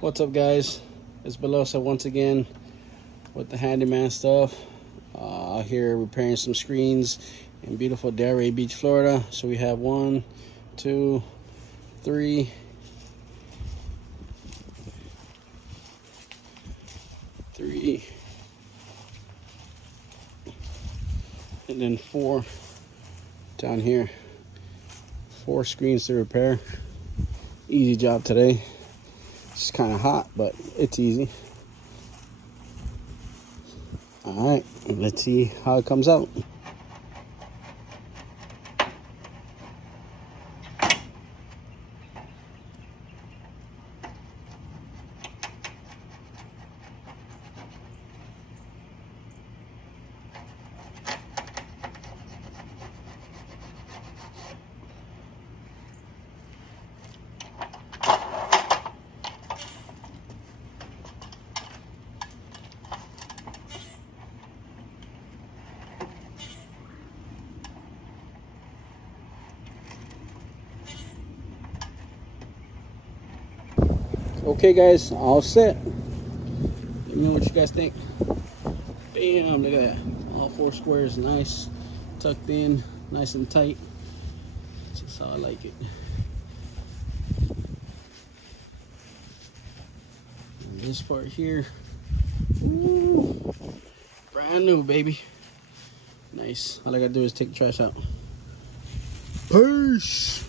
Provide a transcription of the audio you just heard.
What's up, guys? It's Belosa once again with the handyman stuff. Out here repairing some screens in beautiful Delray Beach, Florida. So we have 1, 2, 3, 3, and then 4 down here. 4 screens to repair. Easy job today. It's kind of hot, but it's easy. All right, let's see how it comes out. Okay, guys, all set. Let me know what you guys think. Bam, look at that. All 4 squares nice, tucked in, nice and tight. Just how I like it. And this part here, ooh, brand new, baby. Nice. All I gotta do is take the trash out. Peace.